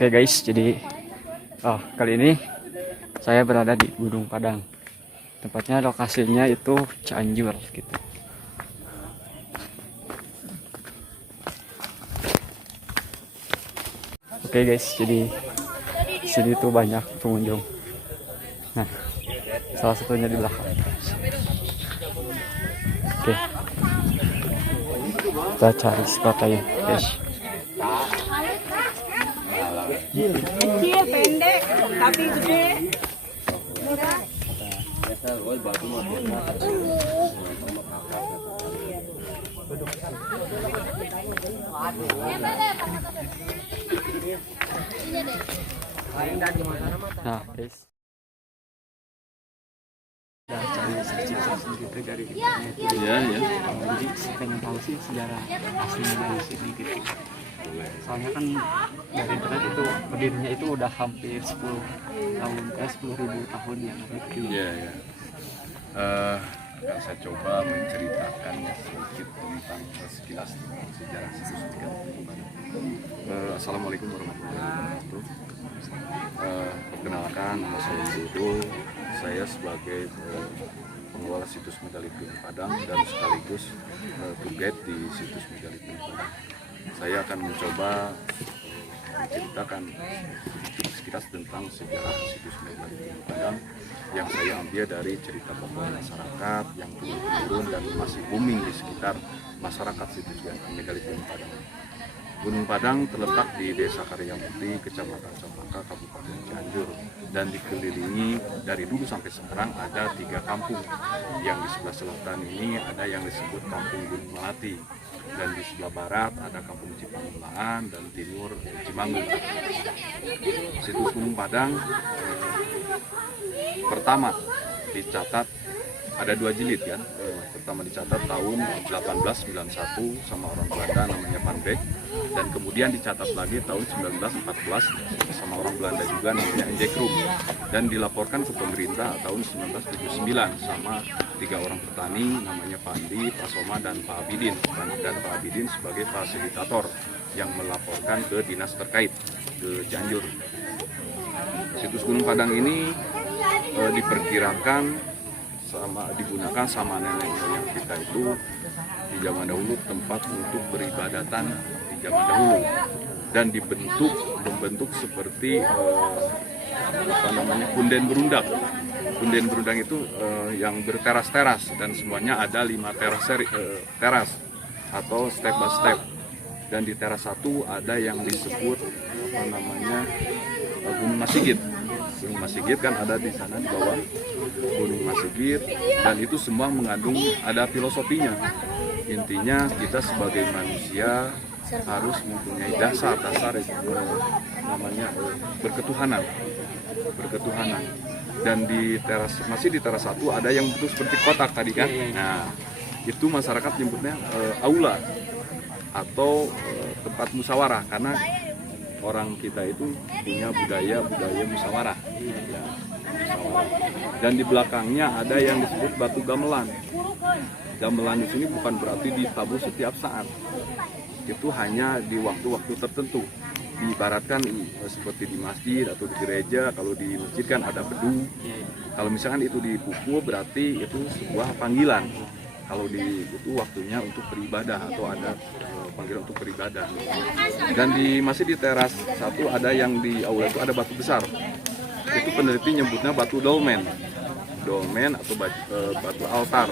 Oke guys, jadi kali ini saya berada di Gunung Padang. Tempatnya lokasinya itu Cianjur gitu. Oke guys, jadi di sini tuh banyak pengunjung. Nah, salah satunya di belakang. Oke, kita cari spotnya guys. Kecil, pendek, tapi gede. Nah, guys. Udah cari searching gitu dari internet. Iya, ya. Jadi pengen tahu sih sejarah aslinya dari sini gitu. Soalnya kan dari internet itu berdirinya itu udah hampir 10 tahun, 10.000 tahun ya gitu. Iya, ya. Saya coba menceritakan sedikit tentang sekilas sejarah situs Megalith. Assalamualaikum warahmatullahi wabarakatuh. Perkenalkan, nama saya Dodo. Saya sebagai pengelola situs Megalith Gunung Padang dan sekaligus tour guide di situs Megalith Gunung Padang. Saya akan mencoba menceritakan sedikit sekilas tentang sejarah situs Megalith Gunung Padang yang saya ambil dari cerita tokoh masyarakat yang turun-temurun dan masih booming di sekitar masyarakat situs Megalith Gunung Padang. Gunung Padang terletak di Desa Karyamukti, Kecamatan Cempaka, Kabupaten Cianjur, dan dikelilingi dari dulu sampai sekarang ada 3 kampung. Yang di sebelah selatan ini ada yang disebut Kampung Gunung Melati, dan di sebelah barat ada Kampung Cipangelaan dan timur Cimangun. Situs Gunung Padang pertama dicatat ada 2 jilid kan. Pertama dicatat tahun 1891 sama orang Belanda namanya Van Beek, dan kemudian dicatat lagi tahun 1914 sama orang Belanda juga namanya Enjekrum, dan dilaporkan ke pemerintah tahun 1979 sama 3 orang petani namanya Pak Andi, Pak Soma, dan Pak Abidin, dan Pak Abidin sebagai fasilitator yang melaporkan ke dinas terkait ke Cianjur. Situs Gunung Padang ini diperkirakan digunakan sama nenek moyang kita itu di zaman dahulu tempat untuk beribadatan di zaman dahulu, dan membentuk seperti punden berundang. Punden berundang itu yang berteras-teras, dan semuanya ada 5 teras atau step by step, dan di teras 1 ada yang disebut Gunung Masigit. Gunung Masigit kan ada di sana di bawah Gunung Masigit, dan itu semua mengandung ada filosofinya. Intinya kita sebagai manusia harus mempunyai dasar itu berketuhanan. Dan di teras 1 ada yang bentuk seperti kotak tadi kan. Nah, itu masyarakat nyebutnya aula atau tempat musyawarah, karena orang kita itu punya budaya musyawarah. Dan di belakangnya ada yang disebut batu gamelan. Gamelan di sini bukan berarti ditabur setiap saat. Itu hanya di waktu-waktu tertentu. Diibaratkan seperti di masjid atau di gereja. Kalau di masjid kan ada bedu. Kalau misalkan itu dipukul berarti itu sebuah panggilan. Kalau itu waktunya untuk beribadah atau ada panggilan untuk beribadah. Dan masih di teras 1 ada yang di aula itu ada batu besar. Itu peneliti nyebutnya batu dolmen atau batu altar,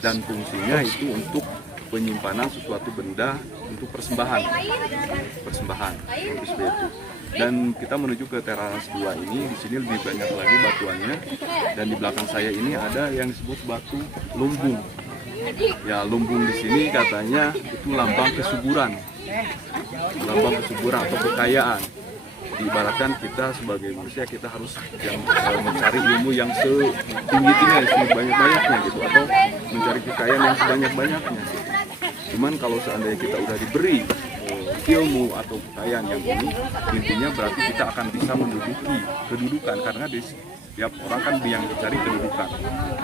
dan fungsinya itu untuk penyimpanan sesuatu benda untuk persembahan seperti itu. Dan kita menuju ke teras 2 ini, di sini lebih banyak lagi batuannya, dan di belakang saya ini ada yang disebut batu lumbung. Ya, lumbung di sini katanya itu lambang kesuburan atau kekayaan. Diibaratkan kita sebagai manusia kita harus mencari ilmu yang setinggi-tingginya, sebanyak-banyaknya gitu, atau mencari kekayaan yang sebanyak-banyaknya. Cuman kalau seandainya kita udah diberi ilmu atau kekayaan yang ini, intinya berarti kita akan bisa menduduki kedudukan, karena di setiap orang kan yang mencari kedudukan,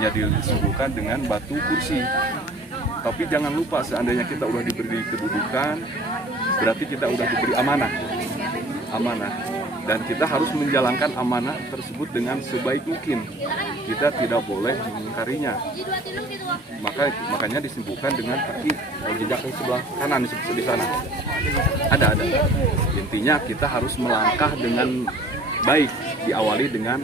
ya disebutkan dengan batu kursi. Tapi jangan lupa, seandainya kita udah diberi kedudukan, berarti kita udah diberi amanah. dan kita harus menjalankan amanah tersebut dengan sebaik mungkin. Kita tidak boleh mengingkarinya. Makanya disimpulkan dengan kaki jejak di sebelah kanan di sana. Ada. Intinya kita harus melangkah dengan baik, diawali dengan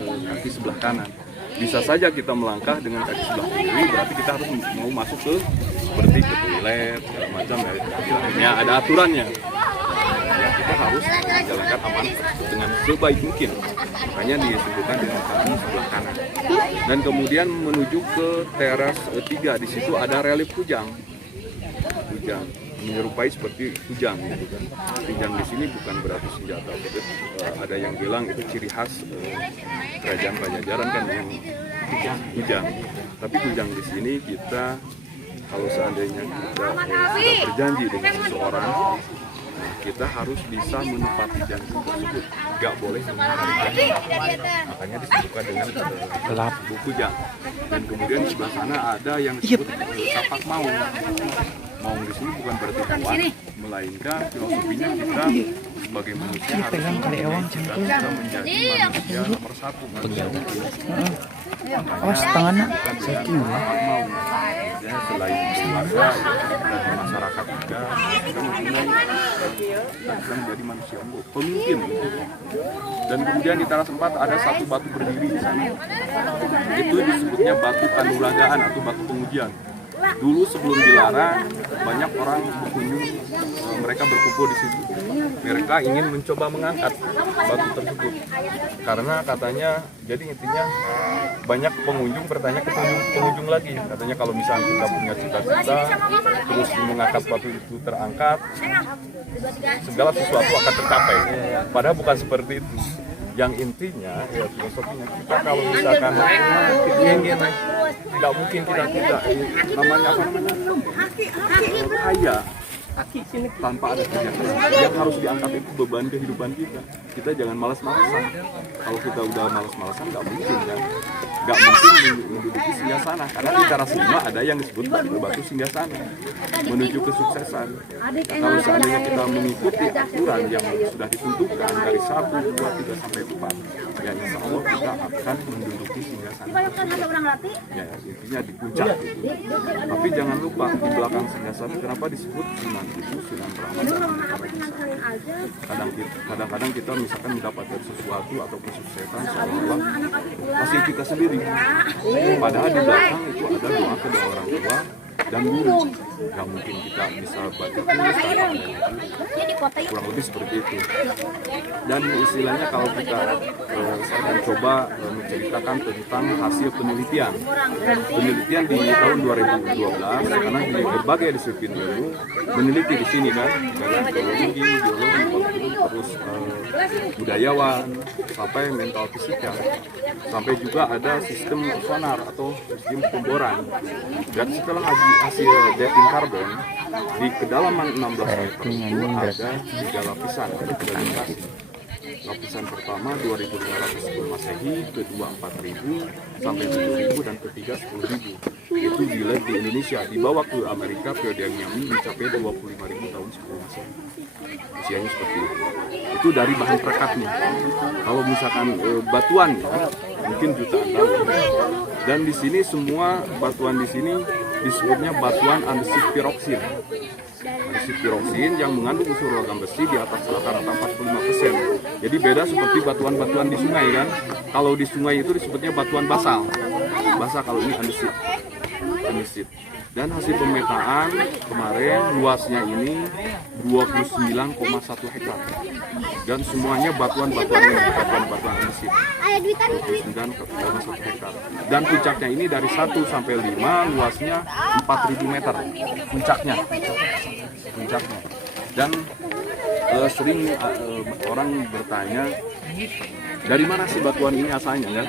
kaki sebelah kanan. Bisa saja kita melangkah dengan kaki sebelah kiri, berarti kita harus mau masuk ke seperti ke toilet segala macam ya, ada aturannya. Ya, kita harus menjalankan amanah dengan sebaik mungkin. Makanya disebutkan dengan kaki sebelah kanan. Dan kemudian menuju ke teras 3, di situ ada relief kujang menyerupai seperti kujang gitu kan. Kujang di sini bukan berarti senjata, ada yang bilang itu ciri khas kerajaan Pajajaran kan yang kujang. Tapi kujang di sini kita kalau seandainya kita berjanji dengan seseorang, kita harus bisa menepati janji tersebut, nggak boleh mengingkari. Makanya disebutkan dengan gelap kujang. Dan kemudian di sebelah sana ada yang disebut tapak maung. Maung di sini bukan berarti hewan, melainkan filosofinya kita sebagai manusia harus kita menjadi manusia nomor satu. Setengahnya maung. Ya, selain keluarga dan masyarakat juga kita menjadi manusia unggul, pemimpin. Dan kemudian di teras 4 ada satu batu berdiri di sana. Itu disebutnya batu kanuragaan atau batu pengujian. Dulu sebelum dilarang, banyak orang berkunjung, mereka berkumpul di situ. Mereka ingin mencoba mengangkat batu tersebut. Karena katanya, jadi intinya banyak pengunjung bertanya ke pengunjung lagi. Katanya kalau misalnya kita punya cita-cita, terus mengangkat batu itu terangkat, segala sesuatu akan tercapai. Padahal bukan seperti itu. Yang intinya, ya filosofinya kita kalau misalkan ingin, tidak mungkin kita namanya apa namanya kaya tanpa ada kerja keras. Yang harus diangkat itu beban kehidupan kita. Kita jangan malas-malasan. Kalau kita udah malas-malasan nggak mungkin kan, nggak mungkin menduduki singgasana. Karena di teras 5 ada yang disebut batu singgasana menuju kesuksesan. Nah, kalau seandainya kita mengikuti aturan yang sudah ditentukan dari 1, 2, 3 sampai 4, ya insya Allah kita akan menduduki singgasana. Ya intinya di puncak gitu. Tapi jangan lupa di belakang singgasana kenapa disebut Sunan itu Sunan Ramadan. Kadang-kadang kita misalkan mendapatkan sesuatu atau kesuksesan seolah-olah masih kita sendiri. Padahal di belakang itu ada doa kedua orang tua dan guru. Yang mungkin kita bisa baca tulis kurang lebih seperti itu. Dan istilahnya kalau kita saya akan coba menceritakan tentang hasil penelitian di tahun 2012 karena di berbagai disiplin ilmu meneliti di sini kan, dari geologi, terus budayawan sampai mental fisika, sampai juga ada sistem sonar atau sistem pemboran. Dan setelah hasil dating karbon di kedalaman 16 meter ada 3 lapisan, ada 3 generasi. Lapisan pertama 2.500 sebelum Masehi, kedua 4.000 sampai 7.000 dan ketiga 10.000. Itu dilihat di Indonesia, dibawa ke Amerika periode yang mencapai 25.000 tahun sebelum Masehi. Usianya seperti itu. Itu dari bahan perekatnya. Kalau misalkan batuan ya, mungkin jutaan tahun. Dan di sini semua batuan di sini disebutnya batuan andesit piroksin. Andesit piroksin yang mengandung unsur logam besi di atas rata-rata 45%. Jadi beda seperti batuan-batuan di sungai kan. Kalau di sungai itu disebutnya batuan basal. Basal kalau ini andesit. Dan hasil pemetaan kemarin luasnya ini 29,1 hektar. Dan semuanya batuan-batuan andesit. 29,1 hektar. Dan puncaknya ini dari 1 sampai 5 luasnya 4.000 meter. Puncaknya. Dan sering orang bertanya dari mana sih batuan ini asalnya kan?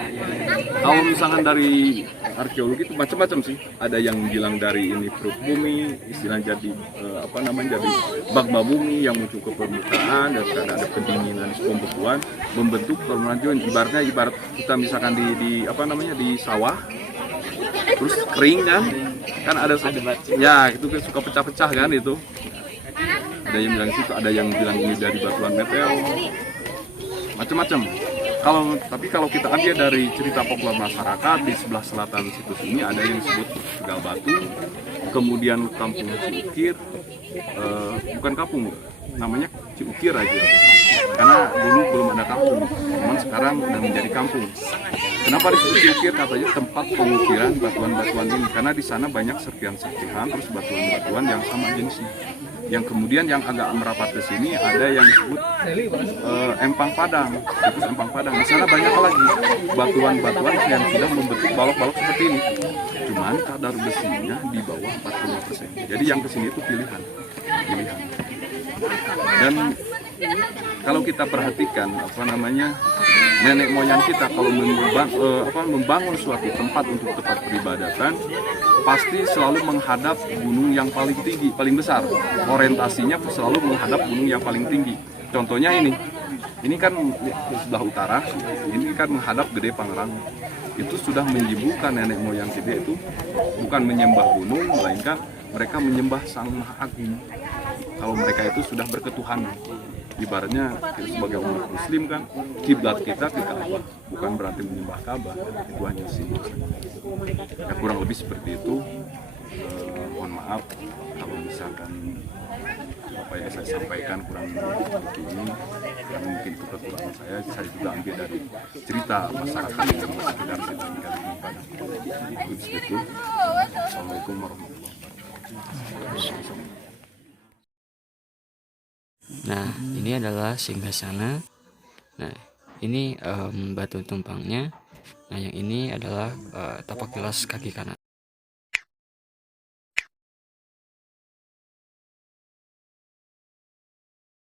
Kalau misalkan dari arkeologi itu macam-macam sih. Ada yang bilang dari ini perut bumi, istilah jadi jadi magma bumi yang muncul ke permukaan dan karena ada pendinginan pembekuan membentuk permukaan. Ibarat kita misalkan di sawah terus kering kan ada ya itu kan suka pecah-pecah kan itu. Ada yang bilang situ, ada yang bilang ini dari batuan meteor. macam-macam. Kalau kita ambil dari cerita folklor masyarakat di sebelah selatan situs ini ada yang disebut Tegal Batu, kemudian Kampung Ciukir, bukan kampung, namanya Ciukir aja. Karena dulu belum ada kampung, cuman sekarang udah menjadi kampung. Kenapa disebut Ciukir? Katanya tempat pengukiran batuan-batuan ini, karena di sana banyak serpihan-serpihan, terus batuan-batuan yang sama jenisnya. Yang kemudian yang agak merapat ke sini ada yang disebut empang padang, situs empang padang. Di sana banyak lagi batuan-batuan yang sudah membentuk balok-balok seperti ini. Cuman kadar besinya di bawah 40%. Jadi yang ke sini itu pilihan. Dan kalau kita perhatikan nenek moyang kita kalau membangun suatu tempat untuk tempat peribadatan pasti selalu menghadap gunung yang paling tinggi, paling besar. Orientasinya selalu menghadap gunung yang paling tinggi. Contohnya ini kan di sebelah utara, ini kan menghadap Gede Pangrango. Itu sudah menyibukkan nenek moyang kita itu bukan menyembah gunung, melainkan mereka menyembah Sang Maha Agung. Kalau mereka itu sudah berketuhanan. Ibaratnya kita sebagai umat muslim kan kiblat kita ke Ka'bah, bukan berarti menyembah Ka'bah, itu hanya simbol. Ya, kurang lebih seperti itu. Mohon maaf kalau misalkan apa yang saya sampaikan kurang seperti ini, karena mungkin itu kekurangan saya juga ambil dari cerita masyarakat yang di sekitar situ Itu. Assalamualaikum warahmatullahi wabarakatuh. Nah, ini adalah singgasana. Nah, ini batu tumpangnya. Nah, yang ini adalah tapak gelas kaki kanan.